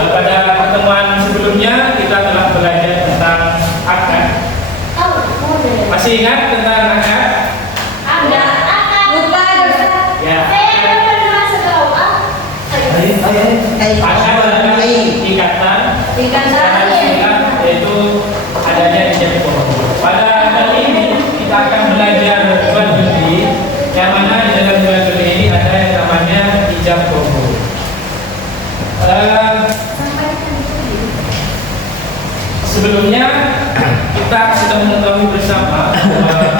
Pada pertemuan sebelumnya kita telah belajar tentang akad. Masih ingat tentang akad? Ada akad. Lupa. Ya. Saya pernah setahu. Akad adalah ikatan. Yaitu adanya ijab kabul. Pada kali ini kita akan belajar jual beli, yang mana di dalam jual beli ini ada yang namanya ijab kabul. Sebelumnya kita sudah mengetahui bersama bahwa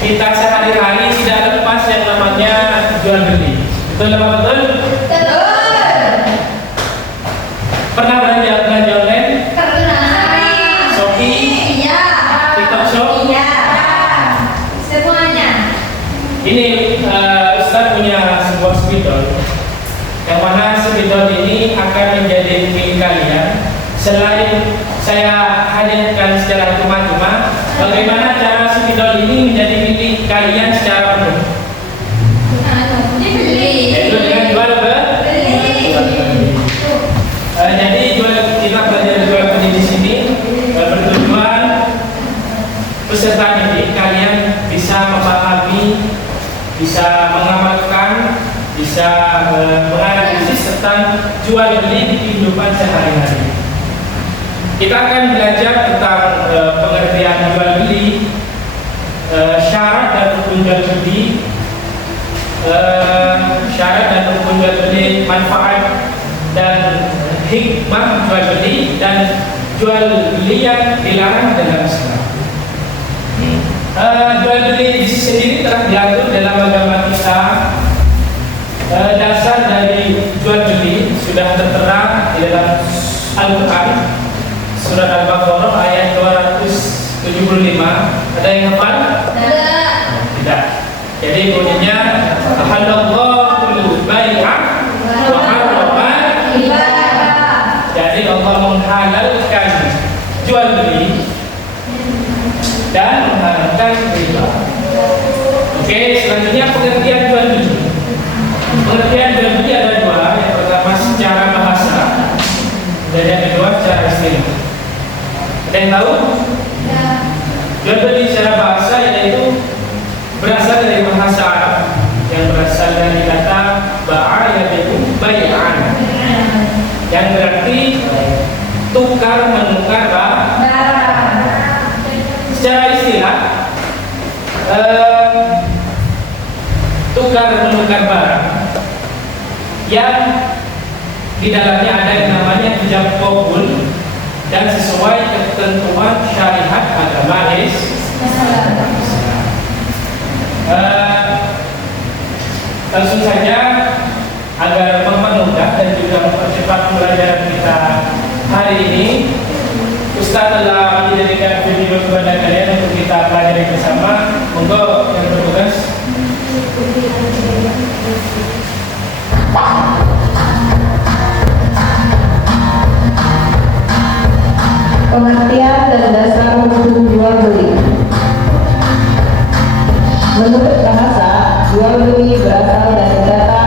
kita sehari-hari tidak lepas yang namanya jual beli. Betul apa betul? Pernah belanja online? Shopee? Iya. TikTok Shop? Iya. Semuanya. Ini Ustaz punya sebuah spidol, yang mana spidol ini akan menjadi milik kalian. Selain saya hadirkan secara cuma-cuma, bagaimana cara spidol ini menjadi milik kalian secara penuh? Dibeli. Yaitu dengan jual beli. Jadi kita belajar jual beli di sini bertujuan peserta didik kalian bisa memahami, bisa mengamalkan, bisa menganalisis tentang jual beli di kehidupan sehari-hari. Kita akan belajar tentang pengertian jual beli, syarat dan rukun jual beli, syarat dan rukun jual beli, manfaat dan hikmah jual beli, dan jual beli yang dilarang dalam Islam. Jual beli sendiri telah diatur dalam agama kita. Dasar dari jual beli sudah tertera di dalam Al-Quran, surat Al-Baqarah ayat 275. Ada yang hafal? Tidak. Jadi bunyinya Ahallallahu bai'a wa harrama riba. Jadi Allah menghalalkan jual beli dan mengharamkan riba. Oke, selanjutnya pengertian jual beli. Pengertian jual beli ada dua. Yang pertama secara bahasa, dan yang kedua secara istilah. Ada yang tahu? Jual beli secara bahasa yaitu berasal dari bahasa Arab yang berasal dari kata ba'a yaitu bai'an, yang berarti tukar menukar barang. Secara istilah tukar menukar barang yang di dalamnya ada yang namanya ijab kabul dan sesuai ketentuan syariat agama Islam. Langsung saja agar mempermudah dan juga mempercepat pembelajaran kita hari ini, Ustaz telah menjadikan video kepada kalian untuk kita pelajari bersama. Monggo yang bertugas. Pengertian dan dasar hukum jual beli. Menurut bahasa, jual beli berasal dari kata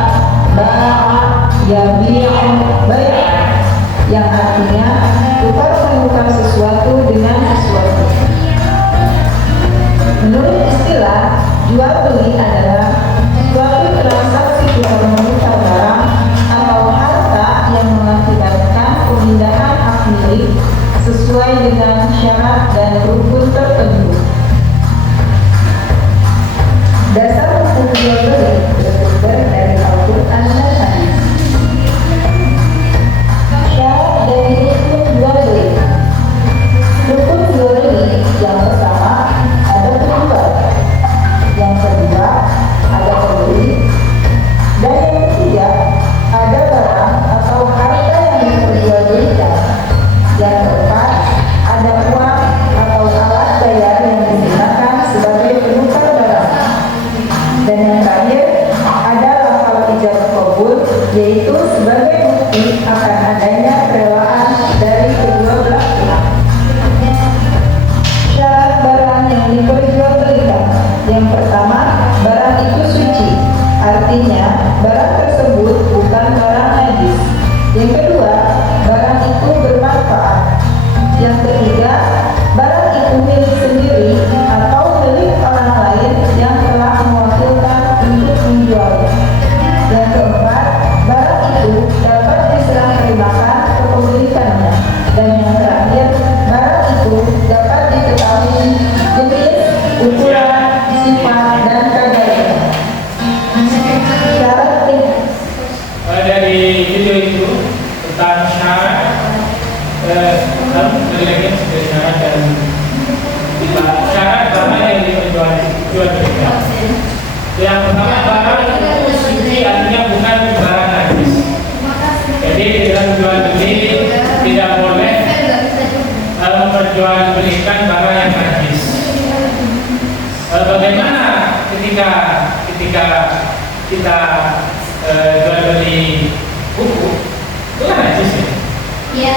ba'a yabi'u bai'an, yang artinya tukar menukar sesuatu dengan sesuatu. Menurut istilah, jual beli adalah suatu transaksi tukar menukar barang atau harta yang mengakibatkan pemindahan hak milik sesuai dengan syarat dan rukun tertentu. Dasar hukum jual beli bersumber dari Al-Quran dan Hadis. Syarat dari rukun jual beli. Rukun jual beli yang pertama ada penjual, yang kedua ada pembeli, dan yang ketiga ada barang atau harta yang diperjualbelikan. Yang keempat ada uang atau alat bayar yang digunakan sebagai penukar barang. Dan yang terakhir ada lafal ijab kabul, yaitu sebagai bukti akan adanya kerelaan dari kedua belah pihak. Syarat barang yang diperjualbelikan. Yang pertama, barang itu suci, artinya barang tersebut bukan barang najis. Yang kedua, dapat diserah terimakan kepemilikannya. Dan yang terakhir, barang itu dapat diketahui jenis, ukuran, sifat, dan kadarnya. Syarat dari video itu tentang syarat dari syarat dan syarat barang yang diperjualbelikan. Yang pertama, barang itu suci, artinya bukan barang najis. Jadi di dalam jual beli tidak boleh memperjualbelikan barang yang najis. Bagaimana ketika kita jual beli buku, itu kan najis ya? Iya.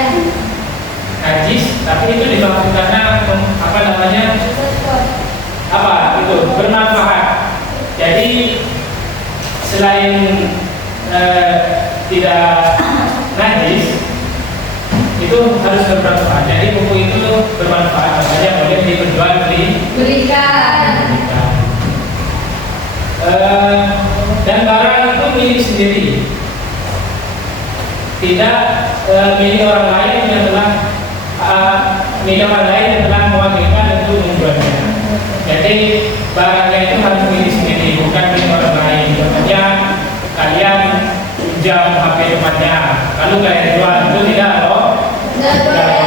Najis, tapi itu dimaksud karena apa namanya? Apa itu bermanfaat. Jadi selain tidak najis, itu harus bermanfaat. Jadi buku itu bermanfaat, makanya boleh Berikan. Dan barang itu milik sendiri, tidak milik orang lain yang telah mewakilkan untuk menjualnya. Jadi barangnya itu harus milik sendiri, bukan milik orang lain. Contohnya kalian pinjam HP temannya, lalu kalian jual, itu tidak loh. Nggak boleh.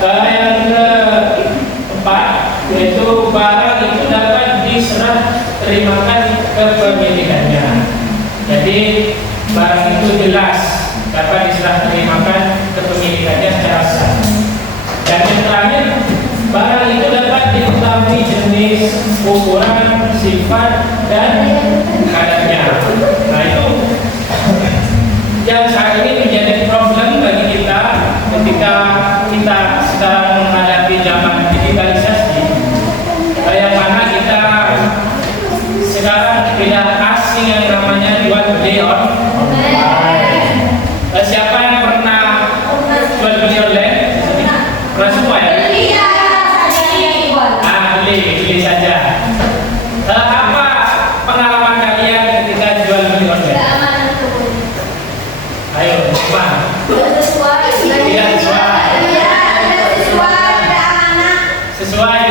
Yang keempat, yaitu barang itu dapat diserah terimakan kepemilikannya. Jadi barang itu jelas dapat diserah terimakan kepemilikannya secara sah. Dan yang terakhir, barang itu dapat diketahui jenis, ukuran, sifat, dan kadarnya. Nah itu yang saat ini menjadi problem bagi kita ketika kita sedang menghadapi zaman digitalisasi, yang mana kita sekarang tidak asing yang namanya jual beli online. Siapa yang pernah jual beli online? Pernah semua ya? Beli saja. Apa pengalaman kalian ketika jual beli online? Ayo, coba. Sesuai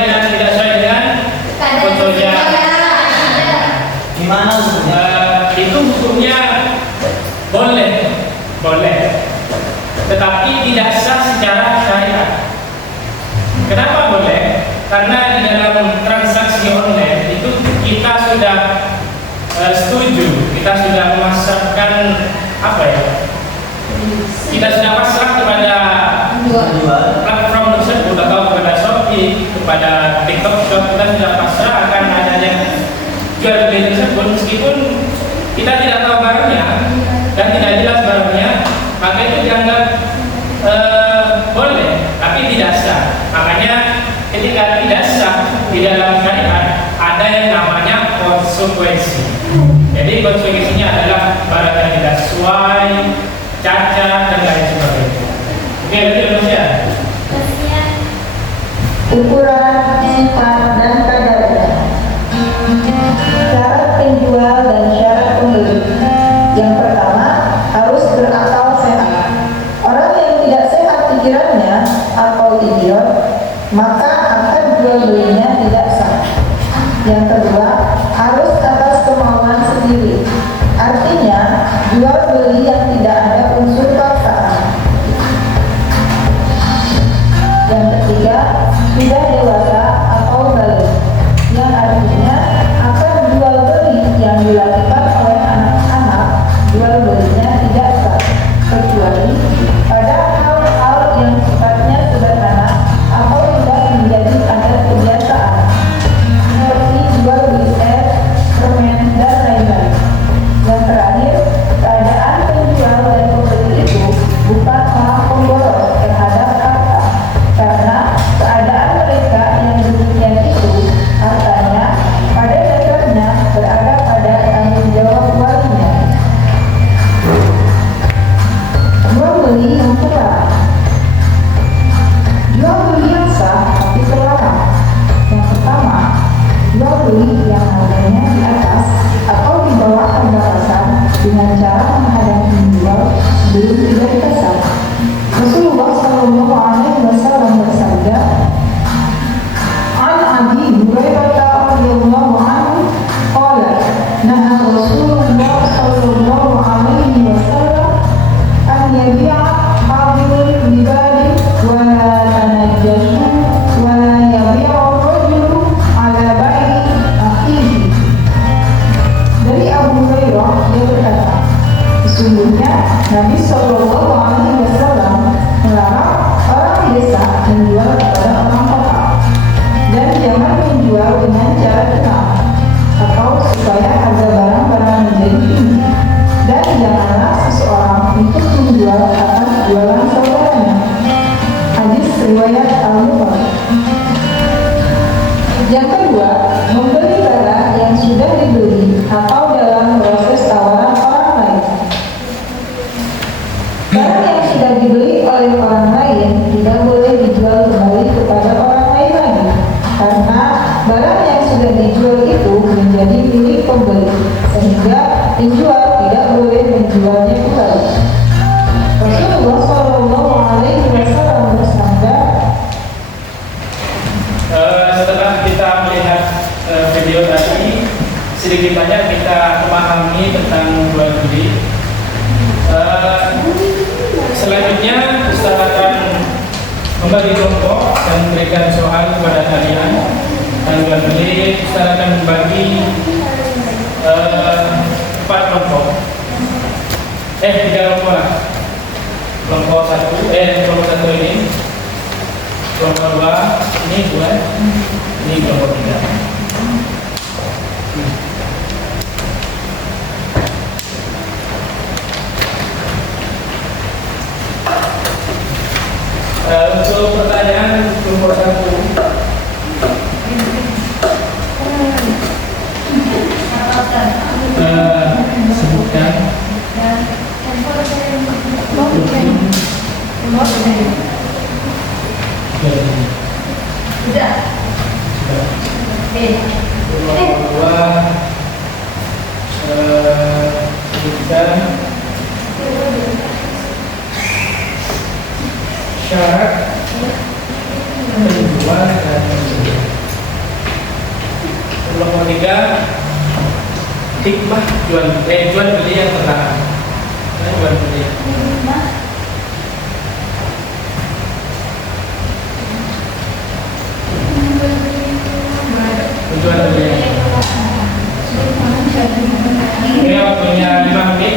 dengan tidak sesuai dengan fotonya. Gimana Itu hukumnya boleh, tetapi tidak sah secara syariat. Kenapa boleh? Karena di dalam transaksi online itu kita sudah setuju, kita sudah memasarkan apa ya? Kita sudah pasrah kepada platform tersebut atau kepada Shopee, kepada TikTok Shop, kita sudah pasrah akan adanya jual beli tersebut, meskipun kita tidak tahu barangnya dan tidak jelas barangnya, maka itu dianggap boleh, tapi tidak sah. Makanya ketika tidak sah di dalam syariat ada yang namanya konsekuensi. Jadi konsekuensinya adalah barang yang tidak sesuai, cacat, dan lain sebagainya. Oke, lanjut Indonesia. ukuran, sifat, dan kadarnya. Syarat penjual dan syarat pembeli. Yang pertama, harus berakal sehat. Orang yang tidak sehat pikirannya atau idiot, maka akan jual belinya tidak sah. Yang kedua, harus atas kemauan sendiri. Artinya, jual beli yang tidak ada unsur paksaan. Yang ketiga, sudah dewasa atau balik, yang artinya akan jual beli yang dilakukan oleh anak-anak, jual belinya tidak sah, kecuali pada hal-hal yang sifatnya sederhana atau tidak menjadi adat kebiasaan, seperti jual beli es, permen, dan lain-lain. Yang terakhir, keadaan penjual menghadap penjual sebelum tiba di pasar. Rasulullah Shallallahu Alaihi Wasallam bersabda, "An Abi Hurairah radhiyallahu anhu qala, naha Rasulullah Shallallahu Alaihi Wasallam an yabi'a hadirul libadi wa la tanajjashu wa la yabi'u rajulu ala bai'i akhihi." Dari Abu Hurairah dia berkata, sesungguhnya Nabi Shallallahu Alaihi Wasallam melarang orang desa menjual kepada orang kota, dan jangan menjual dengan cara curang atau supaya harga barang-barang menjadi tinggi, dan janganlah seseorang untuk menjual atas jualan saudaranya. Hadis riwayat Al-Bukhari. Yang kedua, membeli barang yang sudah dibeli atau dalam proses tawaran orang lain. Barang yang sudah dibeli oleh orang lain tidak boleh dijual kembali kepada orang lain lagi, karena barang yang sudah dijual itu menjadi milik pembeli, sehingga penjual tidak boleh menjualnya kembali. Rasulullah Shallallahu Alaihi Wasallam bersabda, setelah kita melihat video tadi, sedikit banyak kita memahami tentang jual beli. Selanjutnya Ustaz akan membagi kelompok dan memberikan soal kepada kalian. Dan jual beli Ustaz akan membagi 4 kelompok. 3 kelompok lah. Kelompok satu ini, kelompok 2 ini 2, ini kelompok 3. Untuk pertanyaan nomor 1, sebutkan Sudah. Sebutkan syarat penjual dan pembeli. Nomor 3, hikmah jual beli yang terlarang. Jual beli. Jual beli. Ini waktunya 5 menit,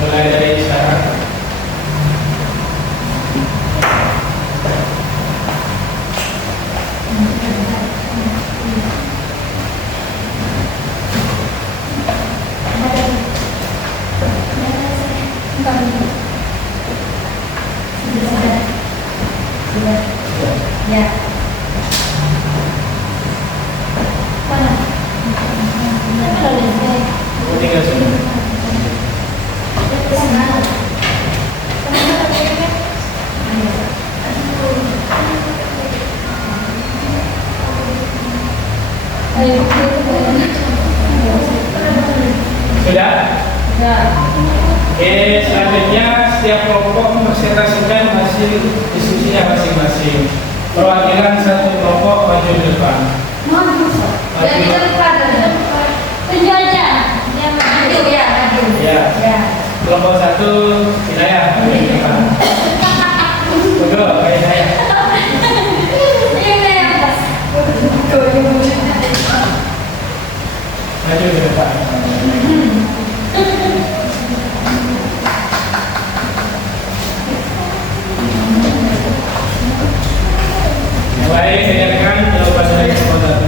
mulai dari sekarang. Ya. Tinggal sini. Sudah? Selanjutnya setiap kelompok mempresentasikan hasil diskusinya masing-masing. Perwakilan satu kelompok maju ke depan. Jadi depan. Penjualnya. Maju ya, maju. Ya. Kelompok 1 Hidayah maju ke depan. Betul, kayak saya. Maju ke depan. Baik, dengarkan jawaban dari kelompok 1.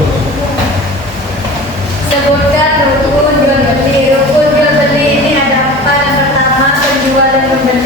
Sebutkan rukun jual beli. Rukun jual beli ini ada apa? Yang pertama, penjual dan pembeli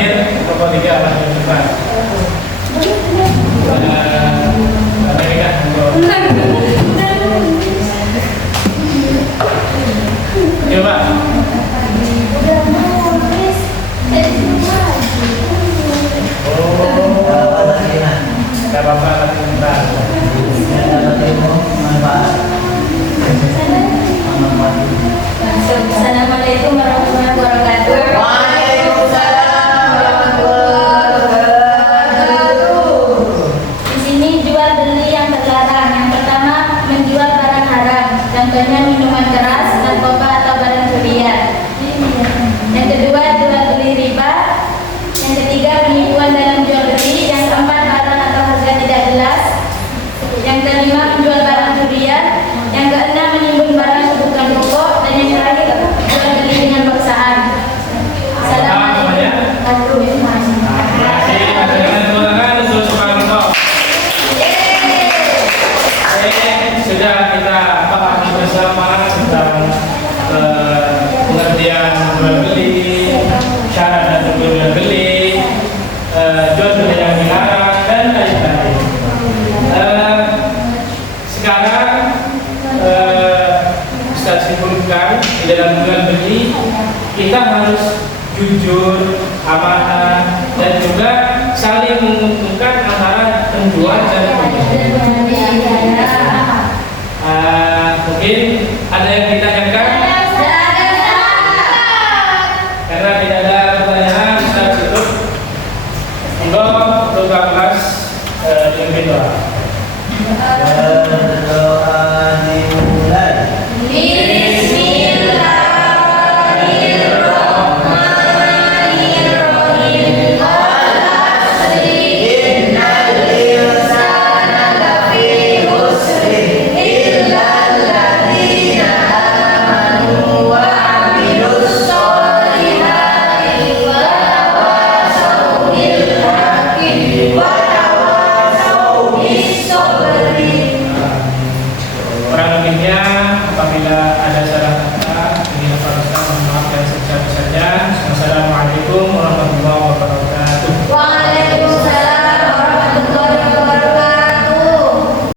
terakhir pokok 3 maju depan. Amerika. Coba. Gak apa-apa, bentar. Assalamualaikum warahmatullahi wabarakatuh. Waalaikumsalam warahmatullahi wabarakatuh. Di sini jual beli yang terlarang. Yang pertama, menjual barang haram, contohnya minuman keras, narkoba atau barang curian. Yang kedua, jual beli riba. Yang ketiga, penipuan dalam jual beli. Yang keempat, barang atau harga tidak jelas. Yang kelima, menjual barang curian. Yang keenam, menimbun barang kebutuhan pokok. Dan yang terakhir, jual beli dengan paksaan. Assalamualaikum warahmatullahi wabarakatuh. Sudah kita pahami bersama tentang pengertian jual beli, syarat dan rukun jual beli, jual beli yang dilarang dan lain-lain. Sekarang bisa simpulkan di dalam jual beli kita harus jujur, amanah, dan juga saling menguntungkan antara penjual dan pembeli. Mungkin ada yang ditanyakan? Karena tidak ada pertanyaan, kita tutup. Monggo untuk kelas dipimpin doa.